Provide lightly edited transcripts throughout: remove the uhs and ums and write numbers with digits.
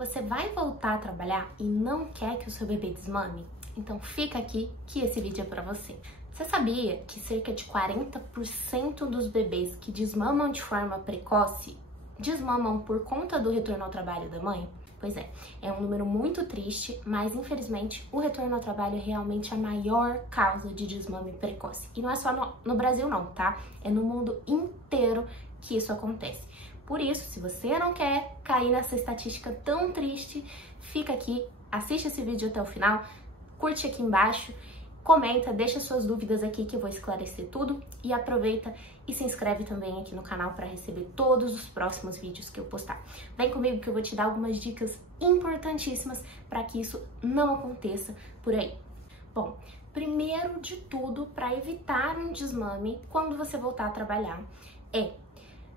Você vai voltar a trabalhar e não quer que o seu bebê desmame? Então fica aqui que esse vídeo é para você. Você sabia que cerca de 40% dos bebês que desmamam de forma precoce desmamam por conta do retorno ao trabalho da mãe? Pois é um número muito triste, mas infelizmente o retorno ao trabalho é realmente a maior causa de desmame precoce. E não é só no Brasil não, tá? É no mundo inteiro que isso acontece. Por isso, se você não quer cair nessa estatística tão triste, fica aqui, assiste esse vídeo até o final, curte aqui embaixo, comenta, deixa suas dúvidas aqui que eu vou esclarecer tudo e aproveita e se inscreve também aqui no canal para receber todos os próximos vídeos que eu postar. Vem comigo que eu vou te dar algumas dicas importantíssimas para que isso não aconteça por aí. Bom, primeiro de tudo, para evitar um desmame quando você voltar a trabalhar,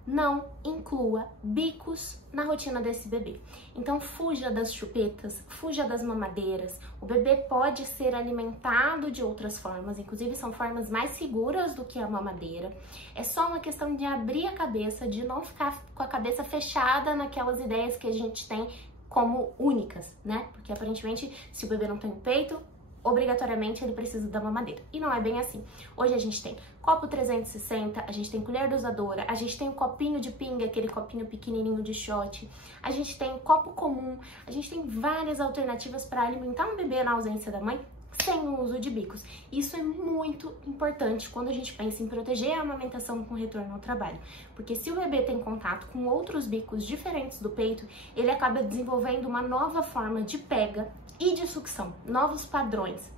não inclua bicos na rotina desse bebê. Então fuja das chupetas, fuja das mamadeiras. O bebê pode ser alimentado de outras formas, inclusive são formas mais seguras do que a mamadeira. É só uma questão de abrir a cabeça, de não ficar com a cabeça fechada naquelas ideias que a gente tem como únicas, né? Porque aparentemente, se o bebê não tem o peito, obrigatoriamente ele precisa da mamadeira. E não é bem assim. Hoje a gente tem copo 360, a gente tem colher dosadora, a gente tem o copinho de pinga, aquele copinho pequenininho de shot, a gente tem copo comum, a gente tem várias alternativas para alimentar um bebê na ausência da mãe sem o uso de bicos. Isso é muito importante quando a gente pensa em proteger a amamentação com retorno ao trabalho, porque se o bebê tem contato com outros bicos diferentes do peito, ele acaba desenvolvendo uma nova forma de pega e de sucção, novos padrões.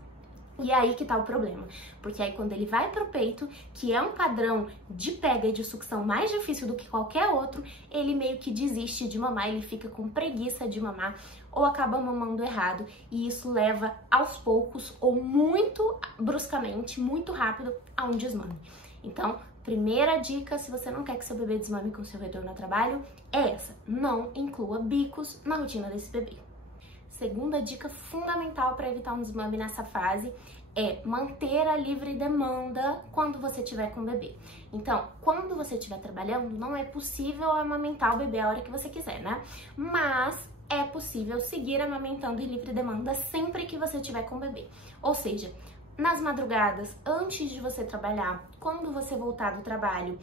E é aí que tá o problema, porque aí quando ele vai pro peito, que é um padrão de pega e de sucção mais difícil do que qualquer outro, ele meio que desiste de mamar, ele fica com preguiça de mamar ou acaba mamando errado, e isso leva aos poucos ou muito bruscamente, muito rápido a um desmame. Então, primeira dica, se você não quer que seu bebê desmame com seu retorno ao trabalho, é essa: não inclua bicos na rotina desse bebê. Segunda dica fundamental para evitar um desmame nessa fase é manter a livre demanda quando você estiver com o bebê. Então, quando você estiver trabalhando, não é possível amamentar o bebê a hora que você quiser, né? Mas é possível seguir amamentando em livre demanda sempre que você estiver com o bebê. Ou seja, nas madrugadas, antes de você trabalhar, quando você voltar do trabalho,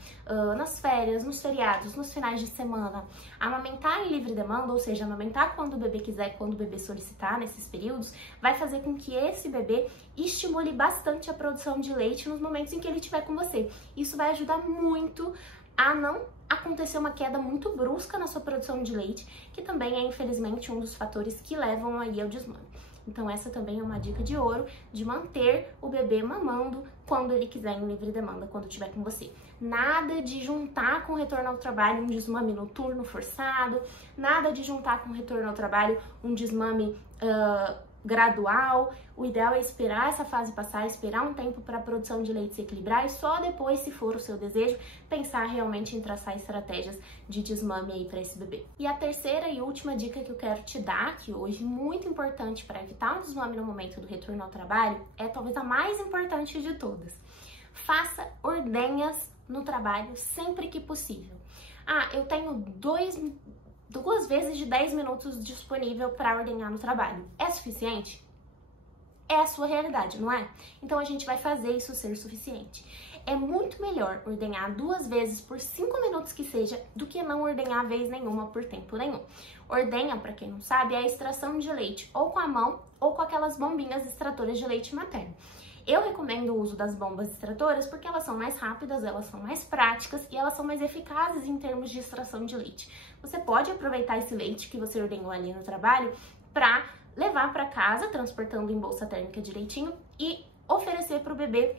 nas férias, nos feriados, nos finais de semana, amamentar em livre demanda, ou seja, amamentar quando o bebê quiser, quando o bebê solicitar nesses períodos, vai fazer com que esse bebê estimule bastante a produção de leite nos momentos em que ele estiver com você. Isso vai ajudar muito a não acontecer uma queda muito brusca na sua produção de leite, que também é, infelizmente, um dos fatores que levam aí ao desmame. Então essa também é uma dica de ouro, de manter o bebê mamando quando ele quiser em livre demanda, quando estiver com você. Nada de juntar com o retorno ao trabalho um desmame noturno forçado, nada de juntar com o retorno ao trabalho um desmame gradual. O ideal é esperar essa fase passar, esperar um tempo para a produção de leite se equilibrar e só depois, se for o seu desejo, pensar realmente em traçar estratégias de desmame aí para esse bebê. E a terceira e última dica que eu quero te dar aqui hoje, muito importante para evitar um desmame no momento do retorno ao trabalho, é talvez a mais importante de todas. Faça ordenhas no trabalho sempre que possível. Eu tenho duas vezes de 10 minutos disponível para ordenhar no trabalho. É suficiente? É a sua realidade, não é? Então a gente vai fazer isso ser suficiente. É muito melhor ordenhar 2 vezes por 5 minutos que seja, do que não ordenhar vez nenhuma por tempo nenhum. Ordenha, para quem não sabe, é a extração de leite ou com a mão ou com aquelas bombinhas extratoras de leite materno. Eu recomendo o uso das bombas extratoras porque elas são mais rápidas, elas são mais práticas e elas são mais eficazes em termos de extração de leite. Você pode aproveitar esse leite que você ordenhou ali no trabalho para levar para casa, transportando em bolsa térmica direitinho, e oferecer para o bebê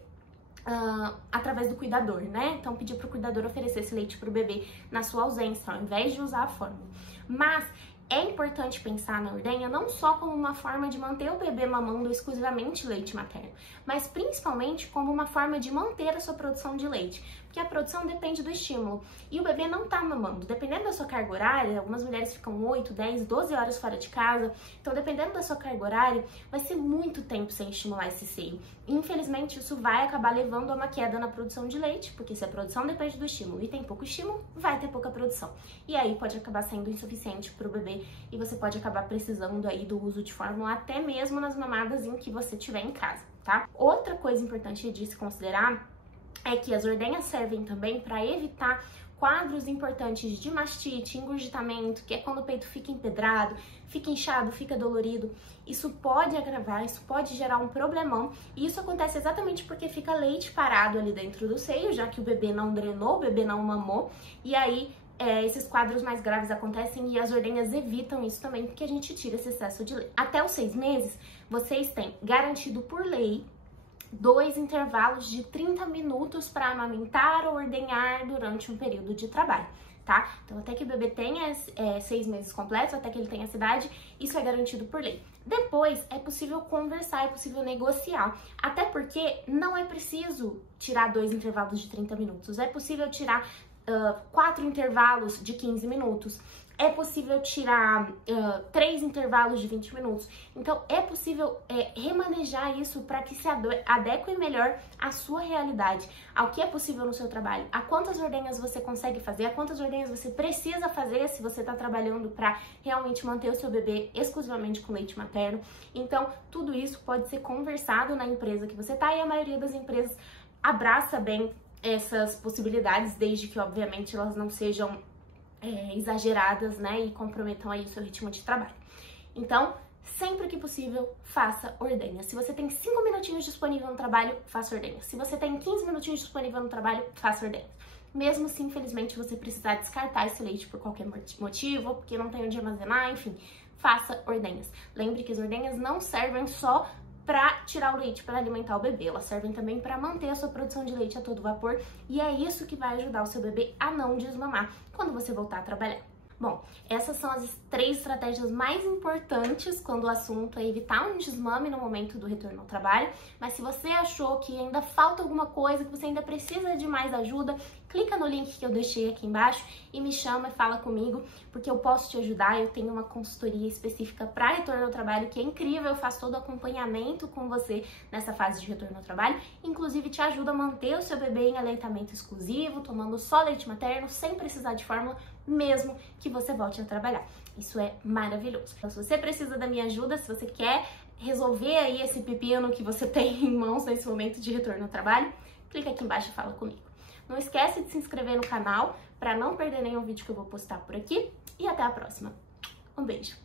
através do cuidador, né? Então pedir para o cuidador oferecer esse leite para o bebê na sua ausência, ao invés de usar a fórmula. Mas é importante pensar na ordenha não só como uma forma de manter o bebê mamando exclusivamente leite materno, mas principalmente como uma forma de manter a sua produção de leite. Porque a produção depende do estímulo. E o bebê não tá mamando. Dependendo da sua carga horária, algumas mulheres ficam 8, 10, 12 horas fora de casa. Então, dependendo da sua carga horária, vai ser muito tempo sem estimular esse seio. Infelizmente, isso vai acabar levando a uma queda na produção de leite, porque se a produção depende do estímulo e tem pouco estímulo, vai ter pouca produção. E aí pode acabar sendo insuficiente para o bebê e você pode acabar precisando aí do uso de fórmula até mesmo nas mamadas em que você tiver em casa, tá? Outra coisa importante de se considerar é que as ordenhas servem também para evitar quadros importantes de mastite, engurgitamento, que é quando o peito fica empedrado, fica inchado, fica dolorido. Isso pode agravar, isso pode gerar um problemão, e isso acontece exatamente porque fica leite parado ali dentro do seio, já que o bebê não drenou, o bebê não mamou, e aí esses quadros mais graves acontecem e as ordenhas evitam isso também, porque a gente tira esse excesso de leite. Até os 6 meses, vocês têm garantido por lei 2 intervalos de 30 minutos para amamentar ou ordenhar durante um período de trabalho, tá? Então, até que o bebê tenha 6 meses completos, até que ele tenha essa idade, isso é garantido por lei. Depois, é possível conversar, é possível negociar, até porque não é preciso tirar 2 intervalos de 30 minutos, é possível tirar 4 intervalos de 15 minutos, é possível tirar 3 intervalos de 20 minutos. Então, é possível remanejar isso para que se adeque melhor à sua realidade, ao que é possível no seu trabalho, a quantas ordenhas você consegue fazer, a quantas ordenhas você precisa fazer se você está trabalhando para realmente manter o seu bebê exclusivamente com leite materno. Então, tudo isso pode ser conversado na empresa que você está, e a maioria das empresas abraça bem essas possibilidades, desde que, obviamente, elas não sejam exageradas, né, e comprometam aí o seu ritmo de trabalho. Então, sempre que possível, faça ordenha. Se você tem 5 minutinhos disponível no trabalho, faça ordenha. Se você tem 15 minutinhos disponível no trabalho, faça ordenha. Mesmo se, infelizmente, você precisar descartar esse leite por qualquer motivo, porque não tem onde armazenar, enfim, faça ordenhas. Lembre que as ordenhas não servem só para tirar o leite, para alimentar o bebê, elas servem também para manter a sua produção de leite a todo vapor, e é isso que vai ajudar o seu bebê a não desmamar quando você voltar a trabalhar. Bom, essas são as 3 estratégias mais importantes quando o assunto é evitar um desmame no momento do retorno ao trabalho, mas se você achou que ainda falta alguma coisa, que você ainda precisa de mais ajuda, clica no link que eu deixei aqui embaixo e me chama e fala comigo, porque eu posso te ajudar. Eu tenho uma consultoria específica para retorno ao trabalho que é incrível, eu faço todo o acompanhamento com você nessa fase de retorno ao trabalho, inclusive te ajuda a manter o seu bebê em aleitamento exclusivo, tomando só leite materno, sem precisar de fórmula, mesmo que você volte a trabalhar. Isso é maravilhoso. Então, se você precisa da minha ajuda, se você quer resolver aí esse pepino que você tem em mãos nesse momento de retorno ao trabalho, clica aqui embaixo e fala comigo. Não esquece de se inscrever no canal para não perder nenhum vídeo que eu vou postar por aqui, e até a próxima. Um beijo!